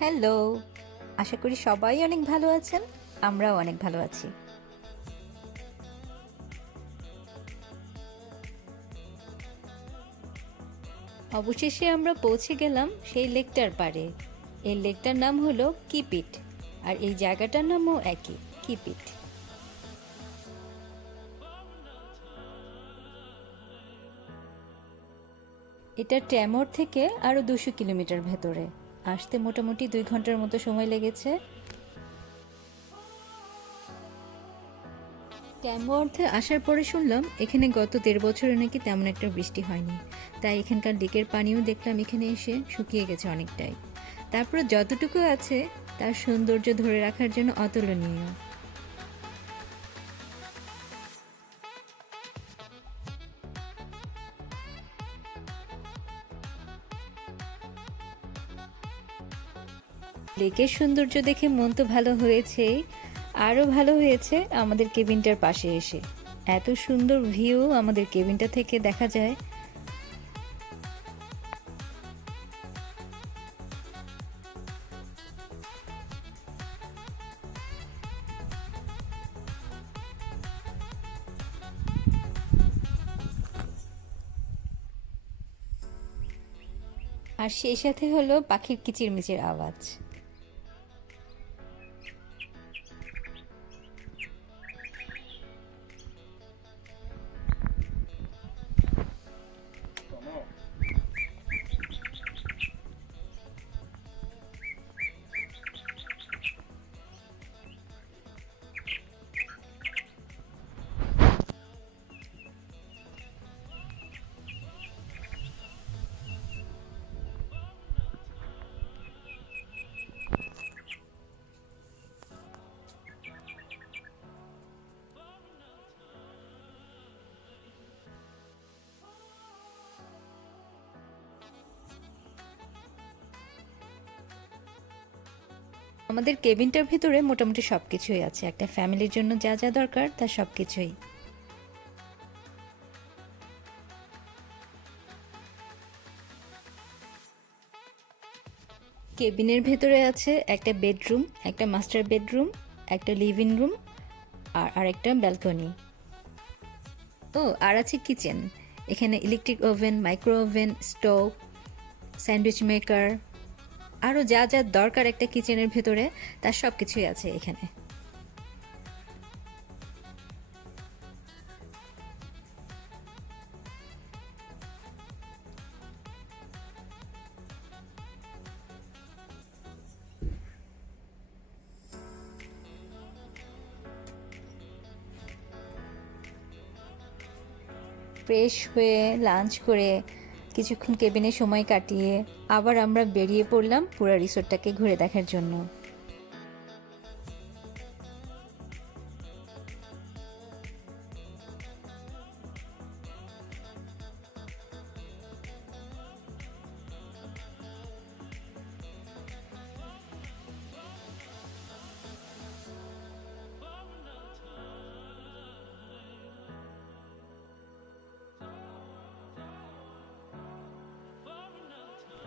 Hello. আশা করি সবাই অনেক ভালো আছেন, আমরাও অনেক ভালো আছি। অবশেষে আমরা পৌঁছে গেলাম সেই লেকটার পাড়ে। এই লেকটার নাম হলো কিপিট, আর এই জায়গাটার নামও একই, কিপিট। এটা ট্যামর থেকে আরও দুশো কিলোমিটার ভেতরে। আসতে মোটামুটি দুই ঘণ্টার মতো সময় লেগেছে। ট্যামওয়ার্থে আসার পরে শুনলাম, এখানে গত দেড় বছরে নাকি তেমন একটা বৃষ্টি হয়নি। তাই এখানকার লেকের পানিও দেখলাম এখানে এসে শুকিয়ে গেছে অনেকটাই। তারপর যতটুকু আছে, তার সৌন্দর্য ধরে রাখার জন্য অতুলনীয়। লেকের সৌন্দর্য দেখে মন তো ভালো হয়েছেই আরও ভালো হয়েছে আমাদের কেবিনটার পাশে এসে। এত সুন্দর ভিউ আমাদের কেবিনটা থেকে দেখা যায়। আর সেই সাথে হলো পাখির কিচিরমিচির আওয়াজ। আমাদের কেবিনটার ভিতরে মোটামুটি সব কিছুই আছে। একটা ফ্যামিলির জন্য যা যা দরকার, তা সব কিছুই কেবিনের ভেতরে আছে একটা বেডরুম, একটা মাস্টার বেডরুম, একটা লিভিং রুম, আর আরেকটা ব্যালকনি। ও, আর আছে কিচেন। এখানে electric oven, micro oven, stove, sandwich maker আরও যা যা দরকার একটা কিচেনের ভেতরে, তার সব কিছুই আছে এখানে। ফ্রেশ হয়ে লাঞ্চ করে কিছুক্ষণ কেবিনে সময় কাটিয়ে আবার আমরা বেরিয়ে পড়লাম পুরা রিসোর্টটাকে ঘুরে দেখার জন্য।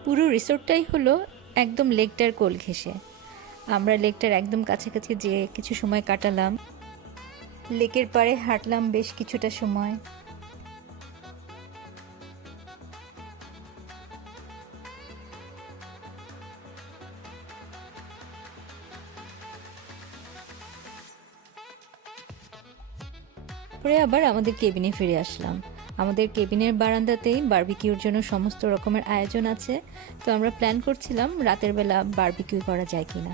পুরো রিসোর্টটাই হলো একদম লেকটার কোল ঘেঁষে। আমরা লেকটার একদম কাছাকাছি যেয়ে কিছু সময় কাটালাম। লেকের পাড়ে হাঁটলাম বেশ কিছুটা সময়। পরে আবার আমাদের কেবিনে ফিরে আসলাম। আমাদের কেবিনের বারান্দাতেই বার্বিকিউর জন্য সমস্ত রকমের আয়োজন আছে। তো আমরা প্ল্যান করছিলাম রাতের বেলা বার্বিকিউ করা যায় কিনা।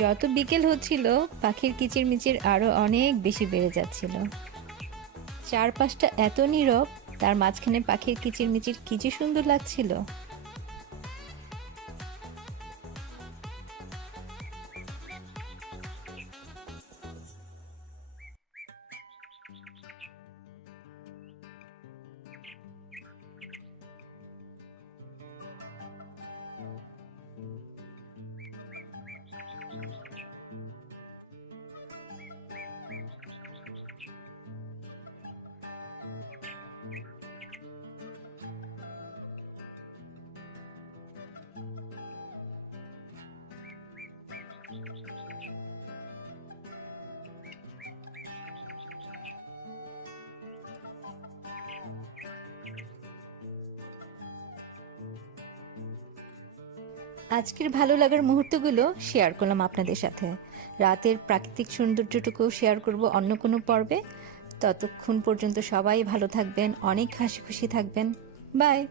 যত বিকেল হচ্ছিল, পাখির কিচিরমিচির আরও অনেক বেশি বেড়ে যাচ্ছিল। চারপাশটা এত নীরব, তার মাঝখানে পাখির কিচিরমিচির কি যে সুন্দর লাগছিল। আজকের ভালো লাগার মুহূর্তগুলো শেয়ার করলাম আপনাদের সাথে। রাতের প্রাকৃতিক সৌন্দর্যটুকু শেয়ার করব অন্য কোনো পর্বে। ততক্ষণ পর্যন্ত সবাই ভালো থাকবেন, অনেক হাসি খুশি থাকবেন। বাই